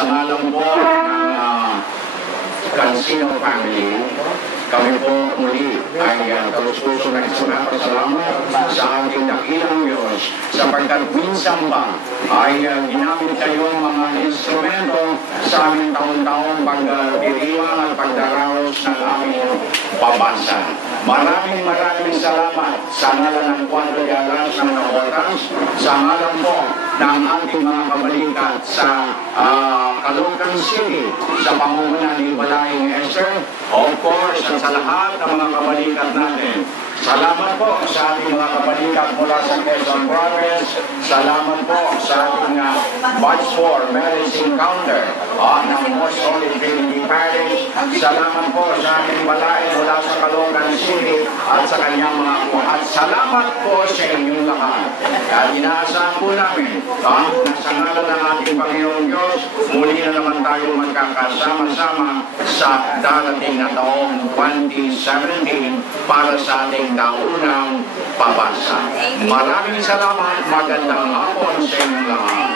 sa ngalan po ng Cansino family, kami po muli ay taus-puso na salamat sa ating dakilang Diyos sapagkat minsan pa ay ginamit kayong mga instrumento sa aming taon-taong pagdiriwang at pagdaraos ng aming pabasa. Maraming salamat sa ngalan ng Cuadro de Alas ng Nabotas, sa ngalan po ng ating mga kabalikat sa Caloocan City, sa pamumuno ni Balaing Esther, of course, at sa lahat ng mga kabalikat natin. Salamat po sa ating mga kabalikat mula sa Quezon Province. Salamat po sa ating Batch 4 Marriage Encounter ng Most Holy Trinity Parish. Salamat po sa ating balay mula sa Caloocan City at sa kanyang mga kuhat. Salamat po sa inyong lahat. At inaasahan po namin na sa ngalan ng ating Panginoong Diyos, muli na naman tayo magkakasama-sama sa darating na taong 2017 para sa ating taunang pabasa. Maraming salamat. Magandang hapon sa inyong lahat.